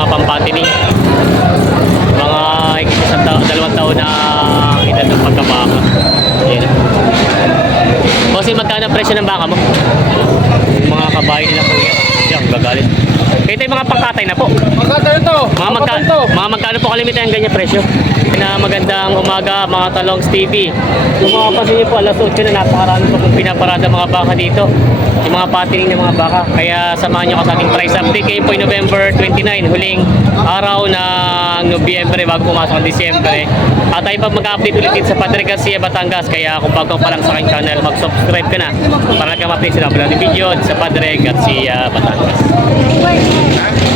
mga pampatining. Mga isang dalawang taon na edad ng pagkabaka. Ayan. Kasi magkano ang presyo ng baka mo? Mga kabayo nila po. Yan, gagalit. Kaya ito yung mga pangkatay na po. Magkano ito? Mga magkano po kalimitan ang ganyan presyo? Na magandang umaga mga Talongs TV. Kung makapansin niyo po, alas 8 na napakarami pa pong pinaparada mga baka dito. Yung mga patining ng mga baka. Kaya samahan niyo ko sa ating price update. Kayo po November 29, huling araw ng Nobyembre bago pumasok ang Disyembre. At tayo pa mag-update ulit dito sa Padre Garcia, Batangas. Kaya kung bago pa lang sa aking channel, mag-subscribe ka na para ka-update sila ng video sa Padre Garcia, Batangas.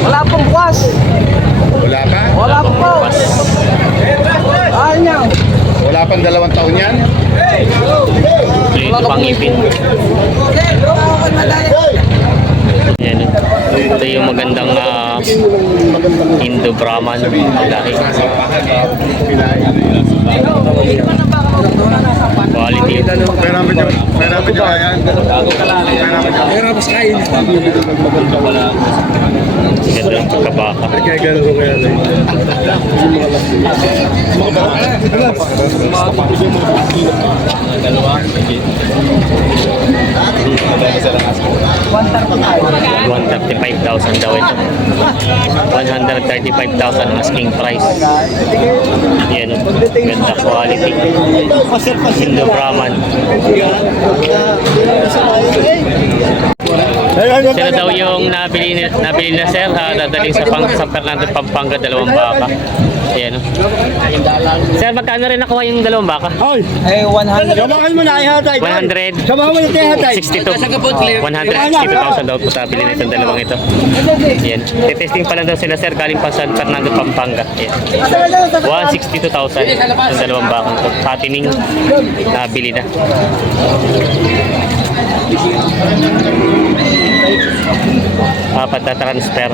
Wala pong buwas. Wala pa? Wala po. Ayaw. Wala pang 2 taon yan? Ito pang ipin. Yan. Ito yung magandang Indo-Brahman lahi. Quality. Pera mo dyan. Pera mo dyan. Pera mo sa kain. Ganda ng pagkabaka. Kaya gano'n ko kaya lang. Dalawa. 135,000 daw ito. 135,000 asking price. Yan, ganda quality. Indo-Brahman. Sino daw yung nabili na sir, dadaling sa San Fernando, Pampanga, 2 baka. Ayan. Sir, magkano rin nakuha yung 2 baka? Eh, 100. Samahan mo na ihatay. 100. Samahan mo na ihatay. 162,000 daw po sa bili na itong 2 ito. Ayan. Testing pa lang daw sila sir, galing pa San Fernando, Pampanga. Ayan. 162,000 yung 2 bakang ito. Patining nabili na. Apat na transfer.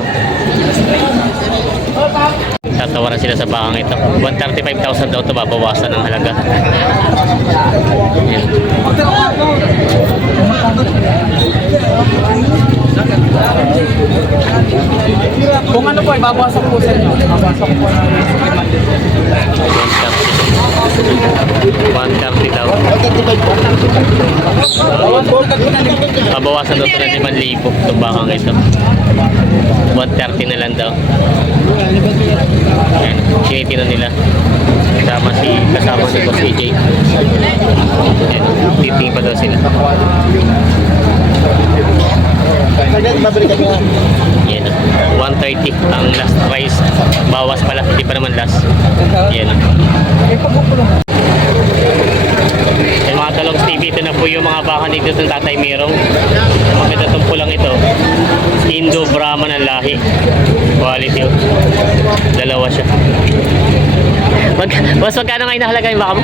Tatawaran sila sa bakang ito. 135,000 daw ito, babawasan ang halaga. Ayan. Kung ano po, ibabawasan po sa inyo. Ibabawasan po ng 130 daw. Mabawasan daw ito ng 5,000 itong bakang ito. 130 na lang daw. Ayan, sinitino nila. Kasama si Boss AJ. Ayan, titingin pa daw sila. Yan, 130 ang last price. Bawas pala, hindi pa naman last. Yan. Yung mga Talongs TV, ito na po yung mga baka dito ng Tatay Merong. Maganda itong pulang ito. Indo-Brahman ang lahi. Quality. Dalawa siya. Boss, magkano nga inahalaga yung baka mo?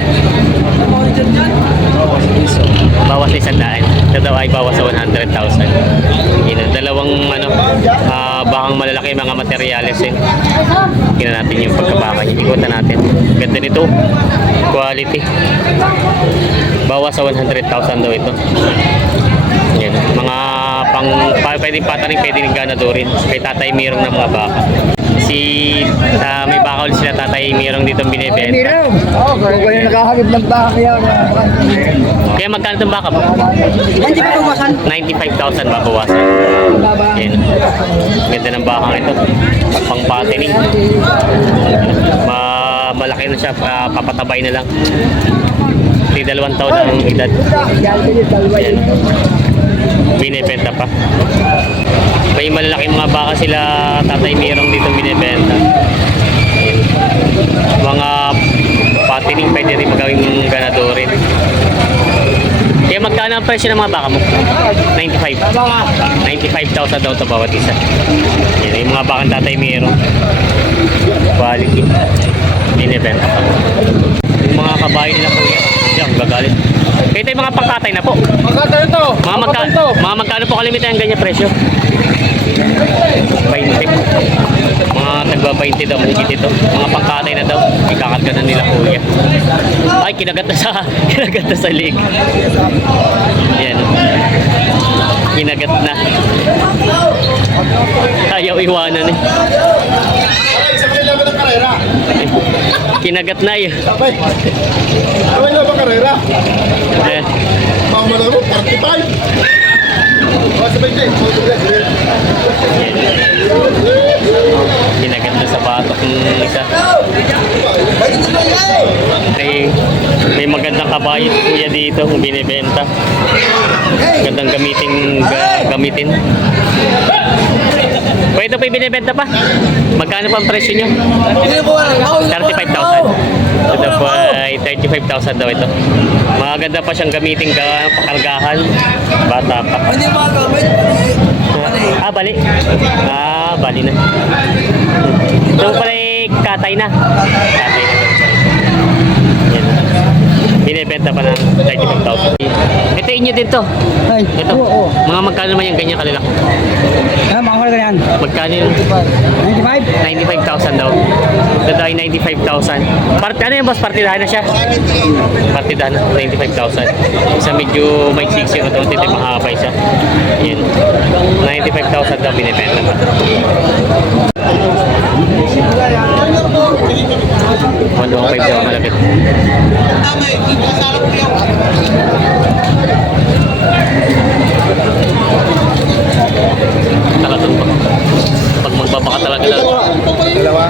Bawas sa 100. Ito daw ay bawas sa 100,000. Yun ang dalawang bakang malalaki, mga materyales eh. Tingnan natin yung pagkabaka niya. Ikutan natin. Ganda nito. Quality. Bawas sa 100,000 daw ito. Yan. Mga pwedeng pataning, pwedeng ganadorin. Kay Tatay Merong ng mga baka. May baka ulit sila Tatay Merong dito binibenta. Mirong! Oo, kung yung nakahabib ng baka yan. Kaya magkano itong baka mo? Hindi pa tumasan. 95,000 babawasan. Yan. Ganda ng bakang ito. Pang patining. Malaki na siya, papatabay na lang. 2 taon ang edad. Yan. Binibenta pa. May malalaking mga baka sila Tatay Merong dito binibenta. Ayan. Mga patining pwede rin magawing ganadorin. Kaya magkano ang presyo ng mga baka mo? 95. 95,000 daw ito bawat isa. Yan yung mga bakang Tatay Merong. Quality. Binibenta pa. Yung mga kabayo nila po yan, gagalit. Kaya ito yung mga pangkatay na po. Magkano ito? Mga magkano po kalimitan ang ganyan presyo? 20. Mga tagba 20 daw mahigit ito. Mga pangkatay na daw. Ikakarga na nila kuya. Ay, kinagat na sa leg. Yan. Kinagat na. Ayaw iwanan eh. Kinagat na yun. Sabay. Sabay na ba karera? Eh, Mga malaro, 45. Sabay na kinagat na sa batok ng isa. May magandang kabayo si kuya dito kung binibenta. Gandang gamitin. Pwede pa binibenta pa? Magkano pa ang presyo nyo? 35,000. Ito po ay 35,000 daw ito. Maganda pa siyang gamitin pakalgahan. Bata pa. Bali. Bali na. Ito pala ay katay na. Katay na. Yan. Binibenta pa ng 35,000. Ito inyo din to. Ito. Mga magkano naman yung ganyan kalala? Mga yan. Magkano yung 95? 95,000 daw. Ito ay 95,000. Ano yung boss? Partidahan na siya? Partidahan na. 95,000. Isa medyo may siksi na ito. Titi mahapay siya. Yan. 95,000 daw binibenta pa. 105 daw malapit. Nakatun pa. Pag magbabaka talaga lang. Dalawa.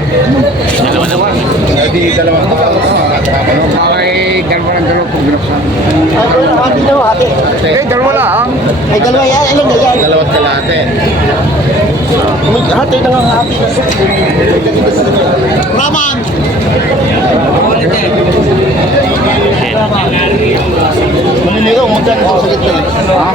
Dalawa naman. Hindi, dalawa. Ay, dalawa ng dalawa kung binuksan. Eh, dalawa lang. Ay, dalawa yan. Ilan na yan? Dalawat kalahati. Hati na nga hati. Raman! Maniniro, magkano ito sa gitna? Ha?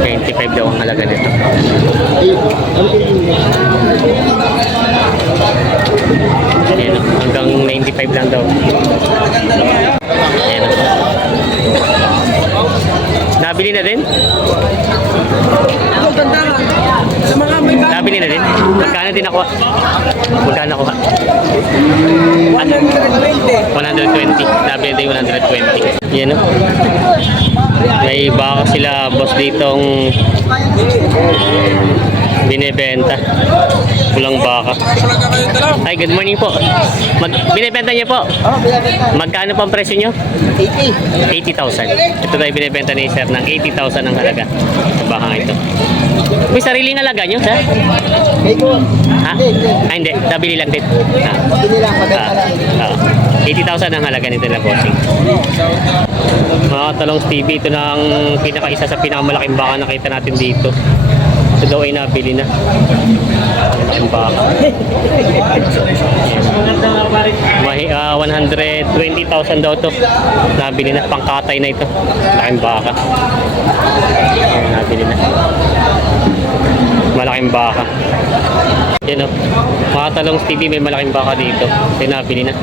$25 daw ang halaga nito. Ayan, hanggang 95 lang daw. Ayan. Nabili na din? Nabili na din? Magkano din ako? Magkano ako? 120. Nabili din 120. Yan o. May baka sila boss ditong binibenta. Pulang baka. Ay, good morning po. Binibenta niyo po? Magkano pa ang presyo niyo? 80,000. Ito tayo binibenta ni sir ng 80,000 ang halaga. Sa baka ito. May sariling halaga niyo, sir? Ha? Ah, hindi. Nabili lang din. 80,000 ang halaga nito na bossing. Mga talong TV, ito na ang isa sa pinakamalaking baka nakita natin dito. Ito daw ay nabili na. Ang baka. 120,000 daw to. Nabili na. Pangkatay na ito. Malaking baka. Nabili na. Malaking baka. Yan o. Mga talong TV, may malaking baka dito. Nabili na.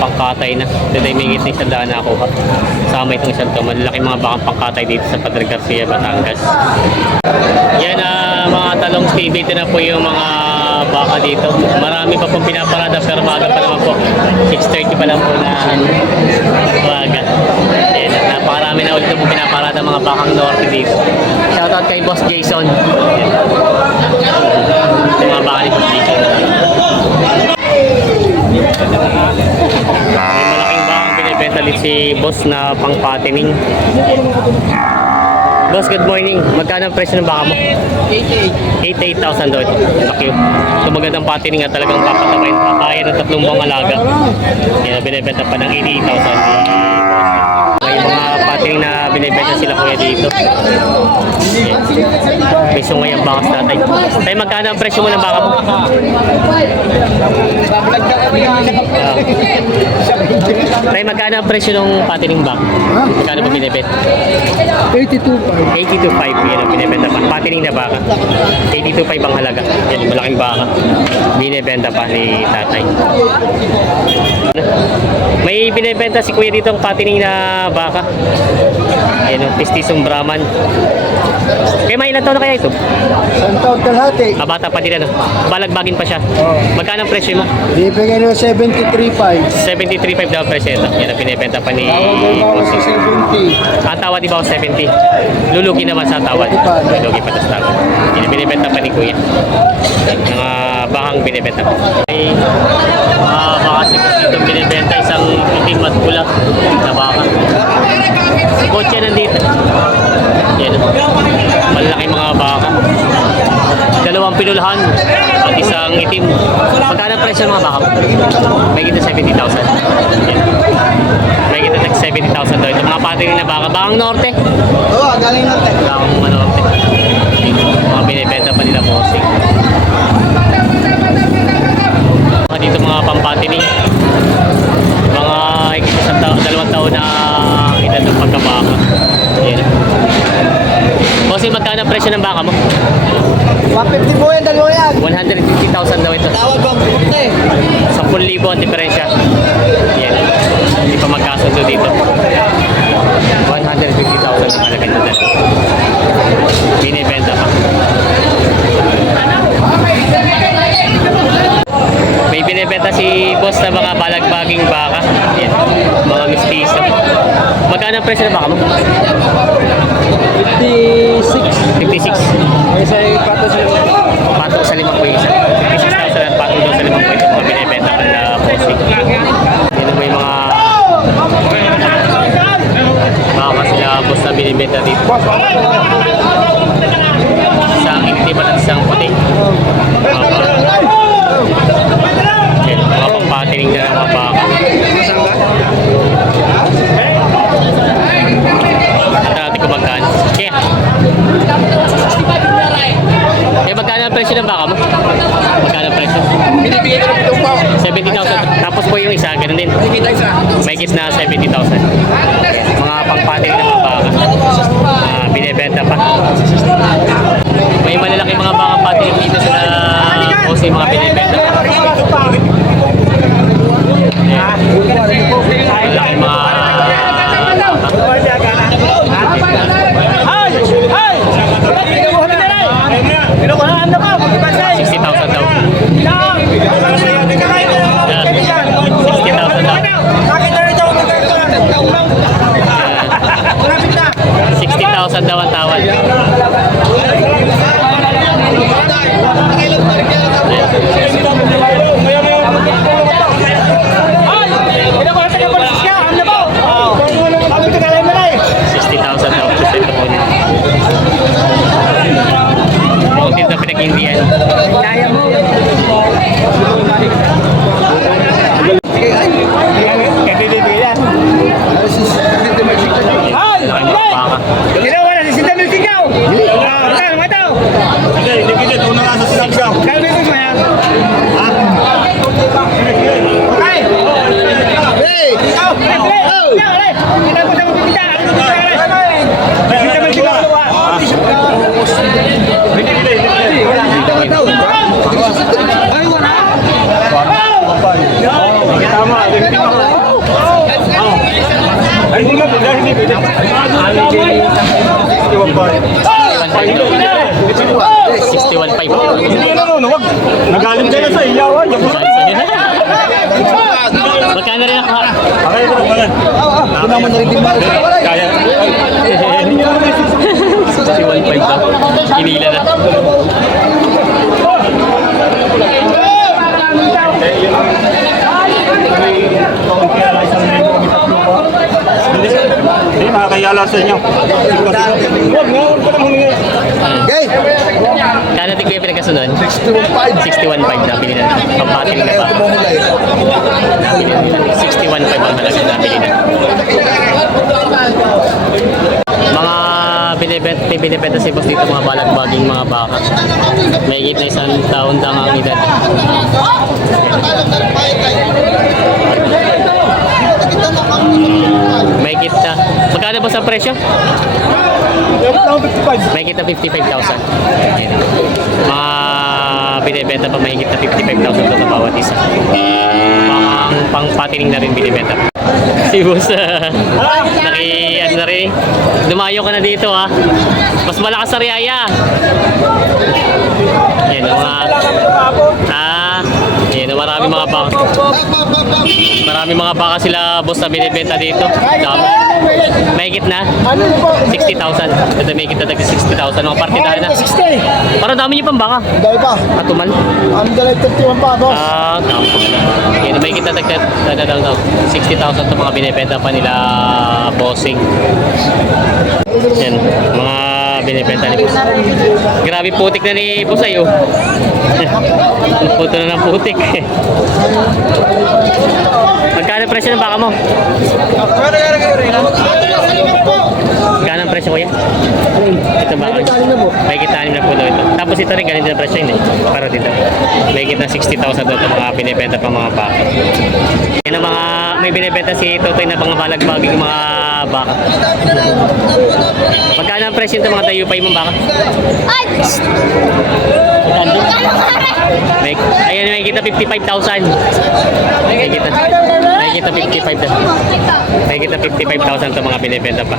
Pangkatay na. Ito ay may ngit na 100 na nakuha. Sama itong isang to. Malalaking mga bakang pangkatay dito sa Padre Garcia, Batangas. Yan mga talong TV. Ito na po yung mga baka dito. Marami pa pong pinaparada pero maaga pa naman po. 6:30 pa lang po na maaga. Yan. Napakarami na ulit po pinaparada mga bakang norte dito. Shoutout kay Boss Jason. Yan. Yung mga baka ni Boss Jason. May malaking bakang binibenta ulit si Boss na pang patining. Boss, good morning. Magkano ang presyo ng baka mo? 88,000 daw ito. Laki. Ito magandang patining at talagang papatabayin. Kaya ng 3 buwang alaga. Yan, binibenta pa ng 88,000. May mga patining na binibenta sila kuya dito. Yan. May sungay ang bakas tatay. Tayo, magkano ang presyo mo ng baka mo? Tayo, magkano ang presyo ng patining baka? Magkano pa binibenta? 82.5 yan ang binibenta pa. Patining na baka. 82.5 ang halaga. Yan, malaking baka. Binibenta pa ni tatay. May binibenta si Kuya dito ang patining na baka. Ayan, pistisong Brahman. Kaya may ilan taon na kaya ito? Isang taon kalahati. Bata pa din ano. Balagbagin pa siya. Magkano ang presyo mo? Bibigyan nyo 73.5. 73.5 daw ang presyo ito. Yan ang binibenta pa ni Tawag sa Bossing. 70. Ang tawad di ba ako 70? Lulugi naman sa tawad. Lulugi pa sa tawad. Yan ang binibenta pa ni Kuya. Mga bakang binibenta pa. May baka si Boss dito binibenta. Isang itim at pula na baka. Kotse nandito. Yan. Malaki mga baka. Dalawang pinulahan at isang itim. Magkano ang presyo ng mga baka? May kita 70,000. Yan. May kita 70,000 daw. Ito mga patining na baka. Bakang norte. Oo, galing natin. Bakang norte. Mga binibenta pa nila Bossing. Dito mga pampatining. Mga isang dalawang taon na edad ng pagkabaka. Yan. Bossing, magkano ang presyo ng baka mo? 150 po yan, dalawa yan. 150,000 daw ito. Tawad bang pupunta eh. 10,000 ang diferensya. Yan. Hindi pa magkasundo dito. 150,000 ang halaga nito dalawa. Binibenta pa. May binibenta si boss na mga balagbaging baka. Yan. Mga mistiso. Magkano ang presyo ng baka mo? 56. 56. Isa yung pato sa Patok sa 5 isa. 56,000 at patok daw sa 5 ito. Mga binibenta ka na Bossing. Yan may mga baka sila boss na binibenta dito. Isang itim at isang puti. Yan, mga pampatining na ng mga baka. Ito natin kung magkano. Kaya. Kaya magkano ang presyo ng baka mo? Magkano ang presyo? Binibigyan ko ng pitong pao. 70,000. Tapos po yung isa, ganun din. May gis na 70,000. Mga pampatining na mga baka. Binibenta pa. May malalaki mga baka patining dito sa Bossing mga binibenta. Ayan. Malaki mga baka. 60,000 daw. 60,000 daw ang tawad. Pinag-Indian. Kaya mo. Baka. Ginawa na si Sinta Milsigaw. Ano ito? Hindi, una nga sa Sinagaw. Kalbi ko siya. Ha? Okay. Hey! Oh! Oh! Kita mo sa mga Sinta Milsigaw. Hindi nga, hindi pwede. 61.5. Hindi na no, wag. Nagaling ka na sa iyaw. Magkano rin ako? Okay, ito pala. Ito naman na rin din ba? Kaya. 61.5 daw. Inila na. Hindi, makakayala sa inyo. Huwag, huwag pa lang humingi. Okay. Kano natin kuya pinagkasunod? 61.5. 61.5 na pili na. Pampatil na ba? 61.5 ang halaga na pili na. Mga binibenta si boss dito mga balagbaging mga baka. May higit na isang taon lang ang edad. May higit na. Magkano ba sa presyo? May higit na 55,000. Mga binibenta pa may higit na 55,000 na bawat isa. Pang patining na rin binibenta. Si boss. Ano na rin. Dumayo ka na dito ha. Mas malakas sa riyaya. Yan yung mga... Yan, marami mga baka. Marami mga baka sila boss na binibenta dito. Mahigit na? 60,000. Ito mahigit na 60,000. Mga partidahan na. 60. Parang dami niyo pang baka. Dahil pa. Katuman. Ang dalay 31 pa, boss. Tama. Yan, mahigit na 60,000 ito mga binibenta pa nila bossing. Yan, mga binibenta ni boss. Grabe putik na ni boss ay oh. Puto na ng putik. Magkano presyo ng baka mo? Magkano ang presyo kuya? Ito ba? May kita na po daw ito. Tapos ito rin ganito na presyo yun eh. Para dito. May kita 60,000 daw ito mga binibenta pa mga baka. Yan ang mga may binibenta si Totoy na mga balagbaging mga baka. Magkano ang presyo ito mga tayupay mong baka? Magkano? Ayan, may kita 55,000. May kita 55,000. May kita 55,000 ito mga binibenta pa.